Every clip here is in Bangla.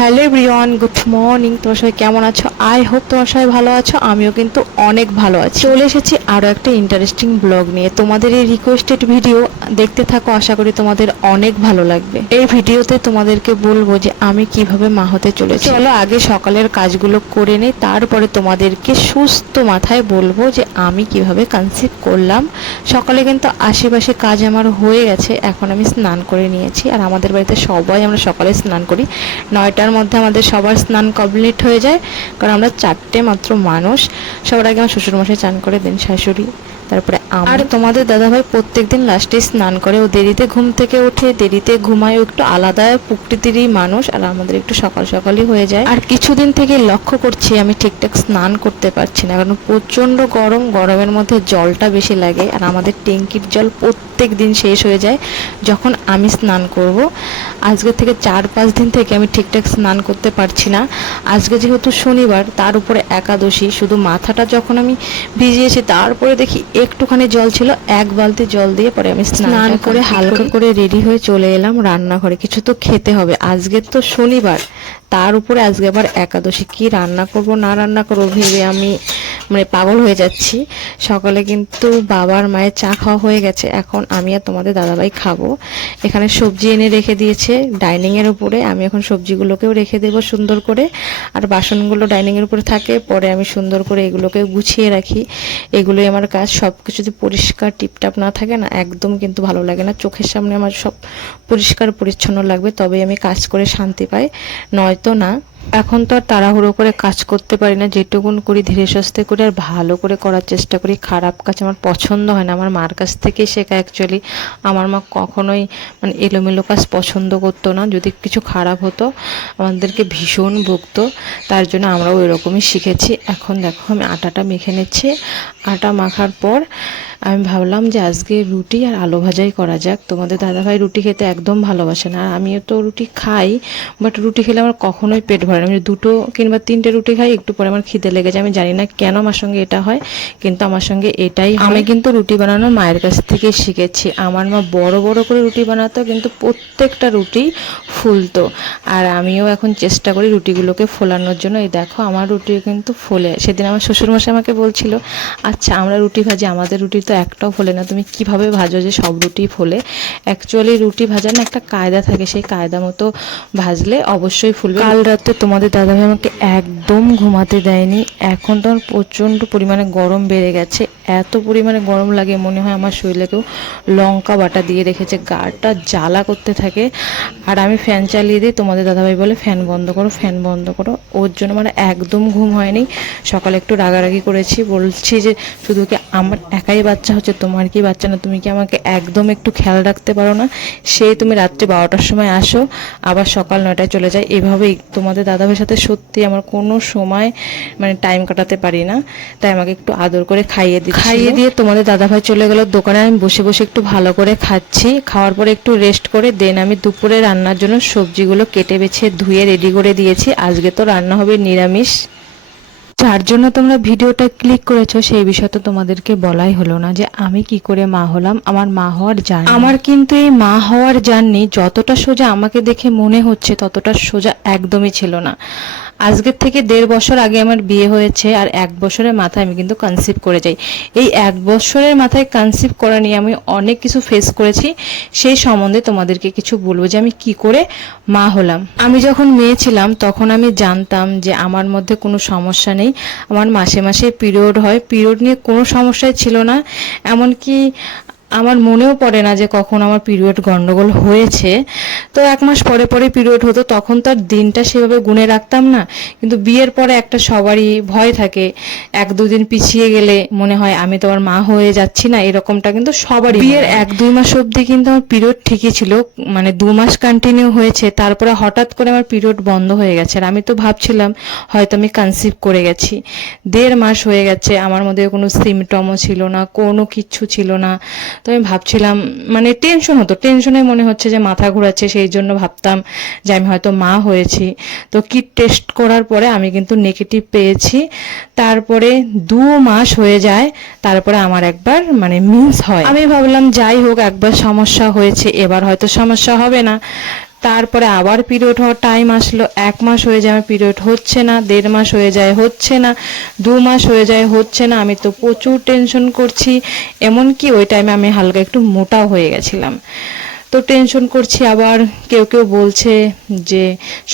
Hello রিয়ন good morning. তোমার সবাই কেমন আছো? আই হোপ তোমার সবাই ভালো আছো, আমিও কিন্তু অনেক ভালো আছি। চলে এসেছি আরও একটা ইন্টারেস্টিং ব্লগ নিয়ে। তোমাদের এই রিকোয়েস্টেড ভিডিও দেখতে থাকো, আশা করি তোমাদের অনেক ভালো লাগবে। এই ভিডিওতে তোমাদেরকে বলব যে আমি কীভাবে মা হতে চলেছি। চলো আগে সকালের কাজগুলো করে নিই, তারপরে তোমাদেরকে সুস্থ মাথায় বলব যে আমি কীভাবে কনসিভ করলাম। সকালে কিন্তু আশেপাশে কাজ আমার হয়ে গেছে, এখন আমি স্নান করে নিয়েছি। আর আমাদের বাড়িতে সবাই আমরা সকালে স্নান করি নয়টার মধ্যে আমাদের সবার স্নান কমপ্লিট হয়ে যায়। কারণ আমরা চারটে মাত্র মানুষ। সবার আগে আমার শ্বশুরমশাই চান করে দেন শাশুড়ি। তারপরে। আর তোমাদের দাদাভাই প্রত্যেক দিন লাস্টে স্নান করে ও দেরিতে ঘুম থেকে ওঠে দেরিতে ঘুমায় একটু আলাদা প্রকৃতিরই মানুষ আর আমাদের একটু সকাল সকালই হয়ে যায়। আর কিছুদিন থেকে লক্ষ্য করছি আমি ঠিকঠাক স্নান করতে পারছি না, কারণ প্রচণ্ড গরম, গরমের মধ্যে জলটা বেশি লাগে আর আমাদের ট্যাঙ্কির জল প্রত্যেক দিন শেষ হয়ে যায় যখন আমি স্নান করব। আজকে থেকে চার পাঁচ দিন থেকে আমি ঠিকঠাক স্নান করতে পারছি না। আজকে যেহেতু শনিবার, তার উপরে একাদশী, শুধু মাথাটা যখন আমি ভিজিয়েছি, তারপরে দেখি একটুখানি জল ছিল এক বালতি জল দিয়ে পরে আমি স্নান করে হালকা করে। রেডি হয়ে চলে এলাম রান্নাঘরে। কিছু তো খেতে হবে। আজকে তো শনিবার। তার উপরে আজকে আবার একাদশী। কি রান্না করব না রান্না করব ভেবে আমি মানে পাগল হয়ে যাচ্ছি। সকালে কিন্তু বাবার মায়ের চা খাওয়া হয়ে গেছে। এখন আমি আর তোমাদের দাদাভাই খাব। এখানে সবজি এনে রেখে দিয়েছে ডাইনিংয়ের উপরে। আমি এখন সবজিগুলোকেও রেখে দেবো সুন্দর করে। আর বাসনগুলো ডাইনিংয়ের উপরে থাকে। পরে আমি সুন্দর করে এগুলোকে গুছিয়ে রাখি। এগুলোই আমার কাজ। সব কিছু যদি পরিষ্কার টিপটাপ না থাকে না, একদম কিন্তু ভালো লাগে না। চোখের সামনে আমার সব পরিষ্কার পরিচ্ছন্ন লাগবে। তবেই আমি কাজ করে শান্তি পাই। নয়তো না এখন তো আর তাড়াহুড়ো করে কাজ করতে পারি না, যেটুকুন করি ধীরে সুস্থে করে আর ভালো করে করার চেষ্টা করি। খারাপ কাজ আমার পছন্দ হয় না, আমার মার কাছ থেকেই শেখা অ্যাকচুয়ালি আমার মা কখনোই মানে এলোমেলো কাজ পছন্দ করতো না, যদি কিছু খারাপ হতো, আমাদেরকে ভীষণ বকতো, তার জন্য আমরাও এরকমই শিখেছি। এখন দেখো আমি আটাটা মেখে নিচ্ছি, আটা মাখার পর আমি ভাবলাম যে আজকে রুটি আর আলু ভাজাই করা যাক। তোমাদের দাদাভাই রুটি খেতে একদম ভালোবাসে না। আর আমিও তো রুটি খাই বাট রুটি খেলে আমার কখনোই পেট ভরে না। আমি দুটো কিংবা তিনটে রুটি খাই, একটু পরে আমার খিদে লেগে যায়। আমি জানি না কেন আমার সঙ্গে এটা হয়, কিন্তু আমার সঙ্গে এটাই আমি কিন্তু রুটি বানানো মায়ের কাছ থেকে শিখেছি। আমার মা বড় বড় করে রুটি বানাতো, কিন্তু প্রত্যেকটা রুটি ফুলতো। আর আমিও এখন চেষ্টা করি রুটিগুলোকে ফোলানোর জন্য। এই দেখো, আমার রুটি কিন্তু ফোলে। সেদিন আমার শ্বশুরমশাই আমাকে বলছিল আচ্ছা আমরা রুটি ভাজি, আমাদের রুটি তো একটাও ফোলে না। তুমি কীভাবে ভাজো যে সব রুটি ফোলে? অ্যাকচুয়ালি রুটি ভাজার না একটা কায়দা থাকে। সেই কায়দা মতো ভাজলে অবশ্যই ফুলবে। কাল রাতে তোমাদের দাদাভাই আমাকে একদম ঘুমাতে দেয়নি। এখন তো আমার প্রচণ্ড পরিমাণে গরম বেড়ে গেছে। এত পরিমাণে গরম লাগে, মনে হয় আমার শরীরে কেউ লঙ্কা বাটা দিয়ে রেখেছে। গাটা জ্বালা করতে থাকে। আর আমি ফ্যান চালিয়ে দিই। তোমাদের দাদাভাই বলে ফ্যান বন্ধ করো ফ্যান বন্ধ করো। ওর জন্য আমার একদম ঘুম হয়নি। সকালে একটু রাগারাগি করেছি। বলছি যে, শুধু কি আমার একাই বাচ্চা হচ্ছে তোমার কি বাচ্চা না? তুমি কি আমাকে একদম একটু খেয়াল রাখতে পারো না? সেই তুমি রাত্রে বারোটার সময় আসো, আবার সকাল নয়টায় চলে যায়। এভাবেই তোমাদের দাদাভাইয়ের সাথে সত্যি আমার কোনো সময় মানে টাইম কাটাতে পারি না। তাই আমাকে একটু আদর করে খাইয়ে দিই খাইয়ে দিয়ে তোমাদের দাদাভাই চলে গেল দোকানে। আমি বসে বসে একটু ভালো করে খাচ্ছি। খাওয়ার পরে একটু রেস্ট করে দেন আমি দুপুরে রান্নার জন্য সবজিগুলো কেটে বেছে ধুয়ে রেডি করে দিয়েছি। আজকে তো রান্না হবে নিরামিষ। যার জন্য তোমরা ভিডিওটা ক্লিক করেছ, সেই বিষয় তো তোমাদেরকে বলাই হলো না যে আমি কি করে মা হলাম। আমার মা হওয়ার জার্নি। আমার কিন্তু এই মা হওয়ার জার্নি যতটা সোজা আমাকে দেখে মনে হচ্ছে, ততটা সোজা একদমই ছিল না। আজকের থেকে দেড় বছর আগে আমার বিয়ে হয়েছে আর এক বছরের মাথায় আমি কিন্তু কনসিভ করে যাই। এই এক বছরের মাথায় কনসিভ করা নিয়ে আমি অনেক কিছু ফেস করেছি। সেই সম্বন্ধে তোমাদেরকে কিছু বলব যে আমি কি করে মা হলাম। আমি যখন মেয়ে ছিলাম, তখন আমি জানতাম যে আমার মধ্যে কোনো সমস্যা নেই। আমার মাসে মাসে পিরিয়ড হয়। পিরিয়ড নিয়ে কোনো সমস্যাই ছিল না। এমনকি আমার মনেও পড়ে না যে কখন আমার পিরিয়ড গন্ডগোল হয়েছে। তো এক মাস পরে পরে পিরিয়ড হতো তখন তো আর দিনটা সেভাবে গুনে রাখতাম না। কিন্তু বিয়ের পরে একটা সবারই ভয় থাকে এক দুদিন পিছিয়ে গেলে মনে হয় আমি তো আমার মা হয়ে যাচ্ছি না এরকমটা কিন্তু সবারই বিয়ের এক দুই মাস অবধি কিন্তু আমার পিরিয়ড ঠিকই ছিল মানে দু মাস কন্টিনিউ হয়েছে তারপরে হঠাৎ করে আমার পিরিয়ড বন্ধ হয়ে গেছে। আর আমি তো ভাবছিলাম হয়তো আমি কনসিভ করে গেছি। দেড় মাস হয়ে গেছে আমার মধ্যে কোনো সিমটমও ছিল না কোনো কিচ্ছু ছিল না। তো আমি ভাবছিলাম মানে টেনশন হতো। টেনশনে মনে হচ্ছে যে মাথা ঘোরাচ্ছে, সেই জন্য ভাবতাম যে আমি হয়তো মা হয়েছি। তো কিট টেস্ট করার পরে আমি কিন্তু নেগেটিভ পেয়েছি। তারপরে দু মাস হয়ে যায়, তারপরে আমার একবার মানে মিস হয়। আমি ভাবলাম, যাই হোক, একবার সমস্যা হয়েছে, এবার হয়তো সমস্যা হবে না। তারপরে আবার পিরিয়ড হওয়ার টাইম আসলো। এক মাস হয়ে যায় আমার পিরিয়ড হচ্ছে না, দেড় মাস হয়ে যায়, হচ্ছে না, দু মাস হয়ে যায়, হচ্ছে না। আমি তো প্রচুর টেনশন করছি। এমনকি ওই টাইমে আমি হালকা একটু মোটাও হয়ে গেছিলাম। তো টেনশন করছি, আবার কেউ কেউ বলছে যে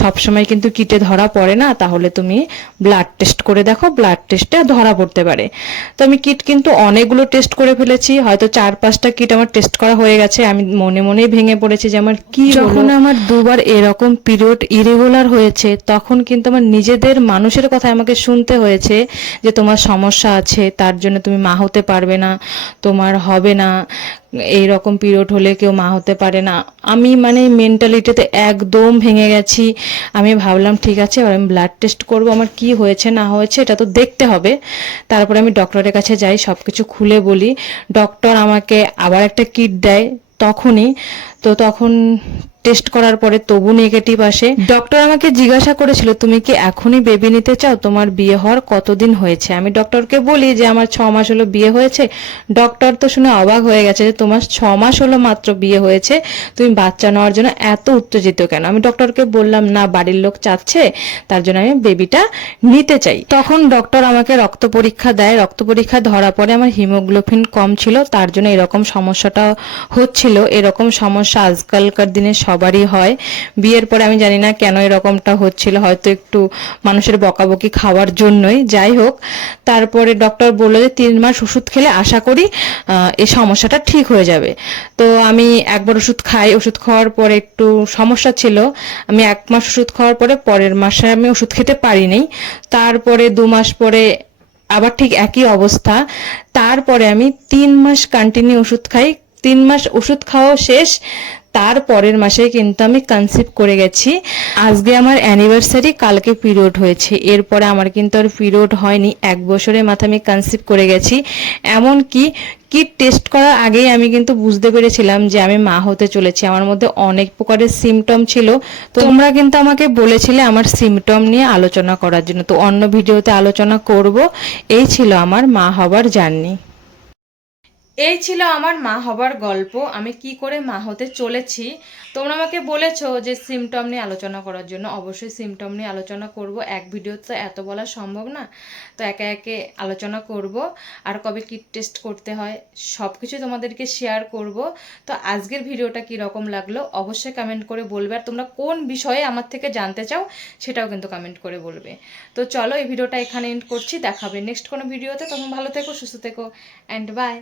সব সময় কিন্তু কিটে ধরা পড়ে না, তাহলে তুমি ব্লাড টেস্ট করে দেখো ব্লাড টেস্টে ধরা পড়তে পারে। তো আমি কিট কিন্তু অনেকগুলো টেস্ট করে ফেলেছি, হয়তো চার পাঁচটা কিট আমার টেস্ট করা হয়ে গেছে, আমি মনে মনেই ভেঙে পড়েছি যে, আমার কি যখন আমার দুবার এরকম পিরিয়ড ইরেগুলার হয়েছে, তখন কিন্তু আমার নিজেদের মানুষের কথা আমাকে শুনতে হয়েছে যে, তোমার সমস্যা আছে, তার জন্য তুমি মা হতে পারবে না, তোমার হবে না। এই রকম পিরিয়ড হলে কেউ মা হতে পারে না। আমি মানে মেন্টালিটিতে একদম ভেঙে গেছি। আমি ভাবলাম, ঠিক আছে, এবার আমি ব্লাড টেস্ট করব, আমার কি হয়েছে, না হয়েছে, এটা তো দেখতে হবে। তারপরে আমি ডক্টরের কাছে যাই সব কিছু খুলে বলি। ডক্টর আমাকে আবার একটা কিট দেয়, তখনই। তো তখন টেস্ট করার পরে তবু নেগেটিভ আসে। ডক্টর আমাকে জিজ্ঞাসা করেছিল, তুমি কি এখনই বেবি নিতে চাও? তোমার বিয়ে হওয়ার কতদিন হয়েছে? আমি ডক্টরকে বলি যে, আমার ছ মাস হলো বিয়ে হয়েছে। ডক্টর তো শুনে অবাক হয়ে গেছে যে, তোমার ছ মাস হলো মাত্র বিয়ে হয়েছে। তুমি বাচ্চা নেওয়ার জন্য এত উত্তেজিত কেন? আমি ডক্টরকে বললাম, না, বাড়ির লোক চাচ্ছে, তার জন্য আমি বেবিটা নিতে চাই। তখন ডক্টর আমাকে রক্ত পরীক্ষা দেয়। রক্ত পরীক্ষা ধরা পরে আমার হিমোগ্লোবিন কম ছিল, তার জন্য এরকম সমস্যাটা হচ্ছিল। এরকম সমস্যা আজকালকার দিনে সবারই হয়। বিয়ের পরে আমি জানি না কেন এরকমটা হচ্ছিল, হয়তো একটু মানুষের বকাবকি খাওয়ার জন্যই। যাই হোক, তারপরে ডক্টর বলল যে তিন মাস ওষুধ খেলে আশা করি এই সমস্যাটা ঠিক হয়ে যাবে। তো আমি একবার ওষুধ খাই, ওষুধ খাওয়ার পরে একটু সমস্যা ছিল। আমি এক মাস ওষুধ খাওয়ার পরে পরের মাসে আমি ওষুধ খেতে পারিনি। তারপরে দু মাস পরে আবার ঠিক একই অবস্থা। তারপরে আমি তিন মাস কন্টিনিউ ওষুধ খাই তিন মাস ওষুধ খাওয়া শেষ, তার পরের মাসে কিন্তু আমি কনসিভ করে গেছি। আজকে আমার অ্যানিভার্সারি কালকে পিরিয়ড হয়েছে। এরপরে আমার কিন্তু আর পিরিয়ড হয়নি, এক বছরের মাথা আমি কনসিভ করে গেছি। এমন কি কি টেস্ট করার আগেই আমি কিন্তু বুঝতে পেরেছিলাম যে আমি মা হতে চলেছি। আমার মধ্যে অনেক প্রকারের সিমটম ছিল। তো তোমরা কিন্তু আমাকে বলেছিলে আমার সিমটম নিয়ে আলোচনা করার জন্য। তো অন্য ভিডিওতে আলোচনা করব। এই ছিল আমার মা হবার জার্নি এই ছিল আমার মা হবার গল্প। আমি কি করে মা হতে চলেছি? তোমরা আমাকে বলেছ যে সিমটম নিয়ে আলোচনা করার জন্য। অবশ্যই সিমটম নিয়ে আলোচনা করব। এক ভিডিও তো এত বলা সম্ভব না। তো একে একে আলোচনা করব। আর কবে কিট টেস্ট করতে হয় সব কিছু তোমাদেরকে শেয়ার করব। তো আজকের ভিডিওটা কি রকম লাগল, অবশ্যই কমেন্ট করে বলবে। আর তোমরা কোন বিষয়ে আমার থেকে জানতে চাও, সেটাও কিন্তু কমেন্ট করে বলবে। তো চলো এই ভিডিওটা এখানে এন্ড করছি। দেখাবে নেক্সট কোনো ভিডিওতে তখন ভালো থেকো, সুস্থ থেকো অ্যান্ড বাই